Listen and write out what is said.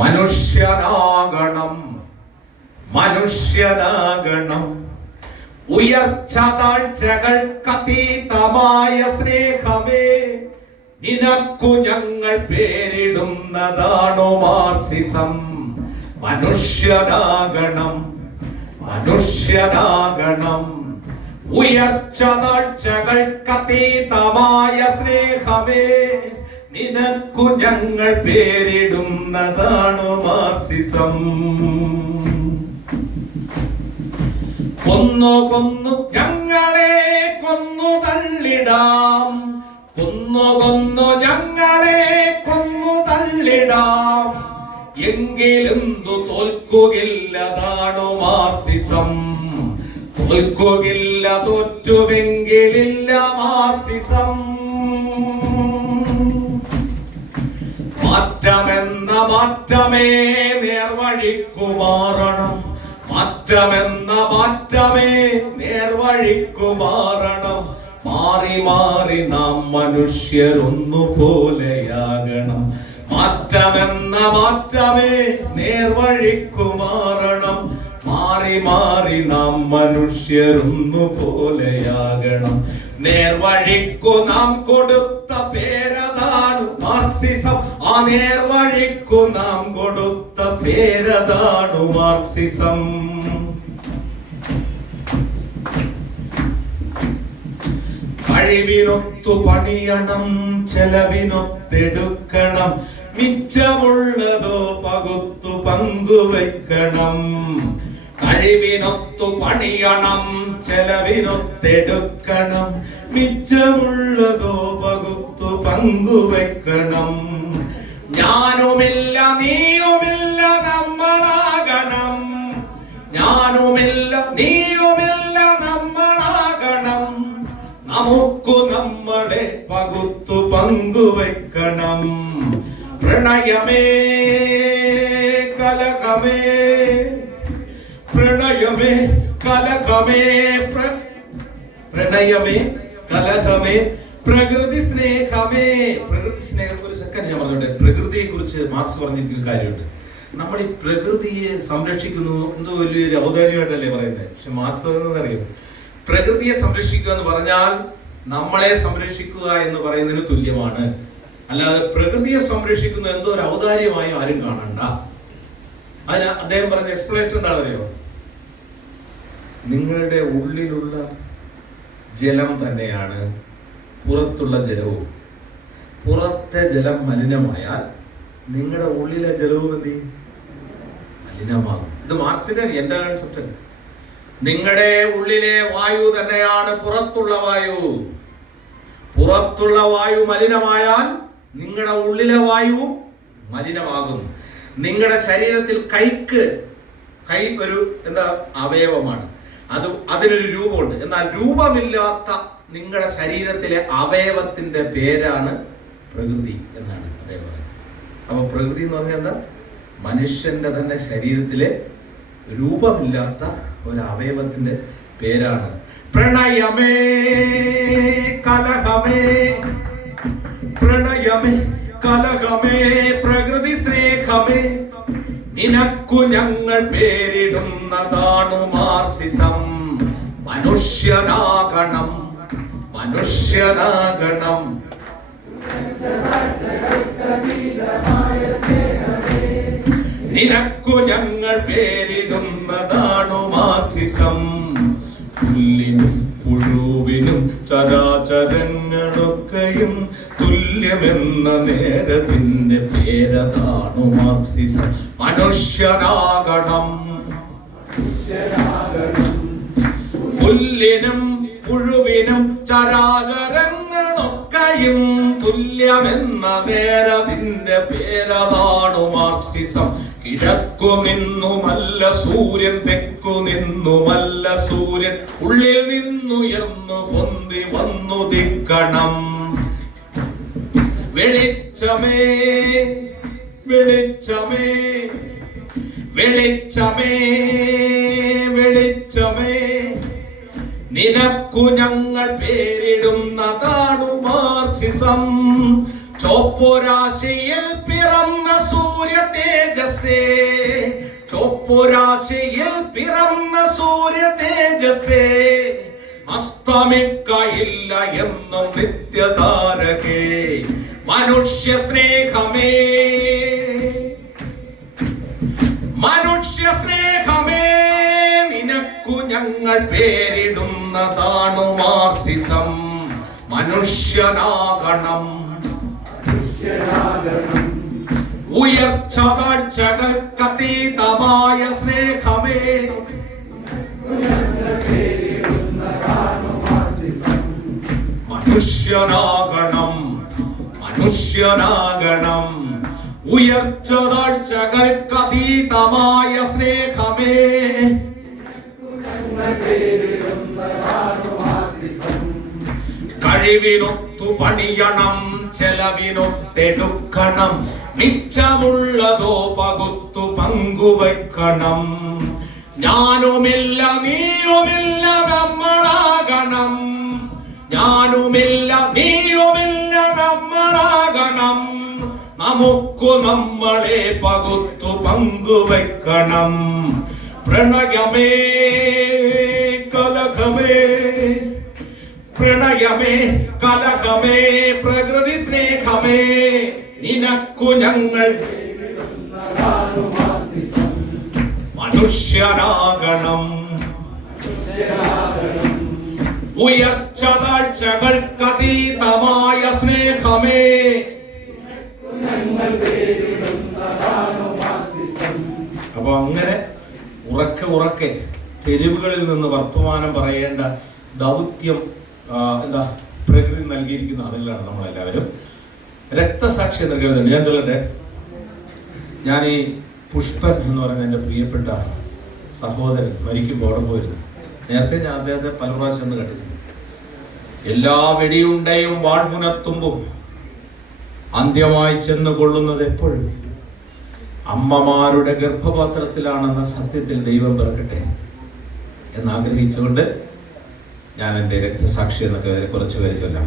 മനുഷ്യനാകണം, മനുഷ്യനാകണം. ഉയർച്ച താഴ്ചകൾക്കതീതമായ സ്നേഹമേ, നിനക്കു ഞങ്ങൾ പേരിടുന്നതാണു മാർക്സിസം. മനുഷ്യനാകണം, മനുഷ്യനാകണം. ഉയർച്ച താഴ്ചകൾക്കതീതമായ സ്നേഹമേ, നിനക്കു ഞങ്ങൾ പേരിടുന്നതാണു മാർക്സിസം. കൊന്നു കൊന്നു ഞങ്ങളെ കൊന്നു തള്ളിടാം, കൊന്നു കൊന്നു ഞങ്ങളെ കൊന്നു തള്ളിടാം, എങ്കിലെന്തു തോൽക്കുകയില്ലതാണു മാർക്സിസം. തോൽക്കുകയില്ല, തോറ്റുവെങ്കിലില്ല മാർക്സിസം. മാറ്റമെന്ന മാറ്റമേ നേർവഴിക്കു മാറണം, മാറ്റമെന്ന മാറ്റമേ നേർവഴിക്കു മാറണം. മാറി മാറി നാം മനുഷ്യരൊന്നുപോലെയാകണം. മാറ്റമെന്ന മാറ്റമേ നേർവഴിക്കു മാറണം. മാറി മാറി നാം മനുഷ്യരൊന്നുപോലെയാകണം. നേർവഴിക്കു നാം കൊടുത്ത പേരതാണ് മാർക്സിസം. ആ നേർവഴിക്കു നാം കൊടുത്ത പേരതാണ് മാർക്സിസം. കഴിവിനൊത്തു പണിയണം, ചെലവിനൊത്തെടുക്കണം, മിച്ചമുള്ളതോ പകുത്തു പങ്കുവയ്ക്കണം. കഴിവിനൊത്തു പണിയണം, ചെലവിനൊത്തെടുക്കണം, മിച്ചമുള്ളതോ പകുത്തു പങ്കുവയ്ക്കണം. ഞാനുമില്ല നീയുമില്ല നമ്മളാകണം, ഞാനുമില്ല നീയുമില്ല നമ്മളാകണം. നമുക്കു നമ്മളെ പകുത്തു പങ്കുവയ്ക്കണം. പ്രണയമേ കലകമേ, പ്രണയമേ കലകമേ, പ്രണയമേ കലഹമേ, പ്രകൃതി സ്നേഹമേ. പ്രകൃതി സ്നേഹം, ഒരു സെക്കൻഡ് ഞാൻ പറഞ്ഞോട്ടെ. പ്രകൃതിയെ കുറിച്ച് മാർക്സ് പറഞ്ഞിരിക്കുന്ന കാര്യമുണ്ട്. നമ്മൾ ഈ പ്രകൃതിയെ സംരക്ഷിക്കുന്നു എന്തോ വലിയൊരു ഔദാര്യമായിട്ടല്ലേ പറയുന്നത്. പക്ഷെ മാർക്സ് പറയുന്നത് അറിയും, പ്രകൃതിയെ സംരക്ഷിക്കുക എന്ന് പറഞ്ഞാൽ നമ്മളെ സംരക്ഷിക്കുക എന്ന് പറയുന്നതിന് തുല്യമാണ്. അല്ലാതെ പ്രകൃതിയെ സംരക്ഷിക്കുന്ന എന്തോ ഒരു ഔദാര്യമായി ആരും കാണണ്ട. അതിന് അദ്ദേഹം പറഞ്ഞ എക്സ്പ്ലനേഷൻ എന്താണെന്നറിയോ? നിങ്ങളുടെ ഉള്ളിലുള്ള ജലം തന്നെയാണ് പുറത്തുള്ള ജലവും. പുറത്തെ ജലം മലിനമായാൽ നിങ്ങളുടെ ഉള്ളിലെ ജലവും എന്ത് ചെയ്യും? മലിനമാകും. ഇത് മാർക്സിന്റെ എന്റെ കൺസെപ്റ്റ്. നിങ്ങളുടെ ഉള്ളിലെ വായു തന്നെയാണ് പുറത്തുള്ള വായു. പുറത്തുള്ള വായു മലിനമായാൽ നിങ്ങളുടെ ഉള്ളിലെ വായു മലിനമാകും. നിങ്ങളുടെ ശരീരത്തിൽ കൈ ഒരു എന്താ അവയവമാണ്. അതിനൊരു രൂപമുണ്ട്. എന്നാൽ രൂപമില്ലാത്ത നിങ്ങളുടെ ശരീരത്തിലെ അവയവത്തിന്റെ പേരാണ് പ്രകൃതി എന്നാണ് അദ്ദേഹം പറയുന്നത്. അപ്പൊ പ്രകൃതി എന്ന് പറഞ്ഞാൽ എന്താ? മനുഷ്യന്റെ തന്നെ ശരീരത്തിലെ രൂപമില്ലാത്ത ഒരു അവയവത്തിന്റെ പേരാണ്. പ്രണയമേ കലഹമേ, പ്രണയമേ കലഹമേ, പ്രകൃതി സ്നേഹമേ, നിനക്കു ഞങ്ങൾ പേരിടുന്നതാണു മാർക്സിസം. മനുഷ്യനാകണം, മനുഷ്യനാകണം. നിനക്കു ഞങ്ങൾ പേരിടുന്നതാണു മാർക്സിസം. പുല്ലിനും പുഴുവിനും ചരാചരങ്ങളൊക്കെയും തുല്യമെന്ന നേരത്തിന്റെ പേരതാണു മാർക്സിസം. മനുഷ്യനാകണം, പുല്ലിനും പുഴുവിനും ചരാചരങ്ങളൊക്കെയും തുല്യമെന്ന നേരത്തിന്റെ പേരതാണു മാർക്സിസം. കിഴക്കു നിന്നുമല്ല സൂര്യൻ, തെക്കു നിന്നുമല്ല സൂര്യൻ, ഉള്ളിൽ നിന്നുയർന്നു പൊന്തി വന്നുദിക്കണം. വെളിച്ചമേ വെളിച്ചമേ വെളിച്ചമേ വെളിച്ചമേ, നിനക്കു ഞങ്ങൾ പേരിടുന്നതാണു മാർക്സിസം. ചോപ്പുരാശിയിൽ പിറന്ന സൂര്യ തേജസ് ചുവപ്പുരാശിയിൽ പിറന്ന സൂര്യ തേജസ്സേ, അസ്തമിക്കയില്ല എന്നും നിത്യതാരകേ, മനുഷ്യ സ്നേഹമേ, മനുഷ്യ സ്നേഹമേ, നിനക്കു ഞങ്ങൾ പേരിടുന്നതാണു മാർസിസം. മനുഷ്യനാകണം, ഉയർച്ച താഴ്ചകൾക്കതീതമായ സ്നേഹമേ, മനുഷ്യനാകണം, മനുഷ്യനാകണം, ഉയർച്ച താഴ്ചകൾക്കതീതമായ സ്നേഹമേ. കഴിവിനൊത്തു പണിയണം, ചെലവിനൊത്തെടുക്കണം, മിച്ചമുള്ളതോ പകുത്തു പങ്കുവയ്ക്കണം. ഞാനുമില്ല നീയുമില്ല നമ്മളാകണം, ഞാനുമില്ല നീയുമില്ല നമ്മളാകണം, നമുക്കു നമ്മളെ പകുത്തു പങ്കുവയ്ക്കണം. പ്രണയമേ കലഹമേ, പ്രണയമേ കലഹമേ, പ്രകൃതി സ്നേഹമേ, നിനക്കു ഞങ്ങൾ മനുഷ്യരാകണം, ഉയർച്ച താഴ്ചകൾക്കതീതമായ സ്നേഹമേ. അപ്പൊ അങ്ങനെ ഉറക്കെ ഉറക്കെ തെരുവുകളിൽ നിന്ന് വർത്തമാനം പറയേണ്ട ദൗത്യം എന്താ പ്രകൃതി നൽകിയിരിക്കുന്ന ആളുകളാണ് നമ്മളെല്ലാവരും. രക്തസാക്ഷി എന്ന് കരുതുന്നുണ്ട്. ഞാൻ ചൊല്ലട്ടെ, ഞാൻ ഈ പുഷ്പൻ എന്ന് പറയുന്ന എൻ്റെ പ്രിയപ്പെട്ട സഹോദരൻ മരിക്കുമ്പോൾ അവിടെ പോയിരുന്നു. നേരത്തെ ഞാൻ അദ്ദേഹത്തെ പല പ്രാവശ്യം ഒന്ന് കണ്ടിരുന്നു. എല്ലാ വെടിയുണ്ടയും വാൾമുനത്തുമ്പും അന്ത്യമായി ചെന്ന് കൊള്ളുന്നത് എപ്പോഴും അമ്മമാരുടെ ഗർഭപാത്രത്തിലാണെന്ന സത്യത്തിൽ ദൈവം പിറക്കട്ടെ എന്നാഗ്രഹിച്ചുകൊണ്ട് ഞാൻ എൻ്റെ രക്തസാക്ഷി എന്നൊക്കെ കുറച്ച് പേര് ചൊല്ലാം.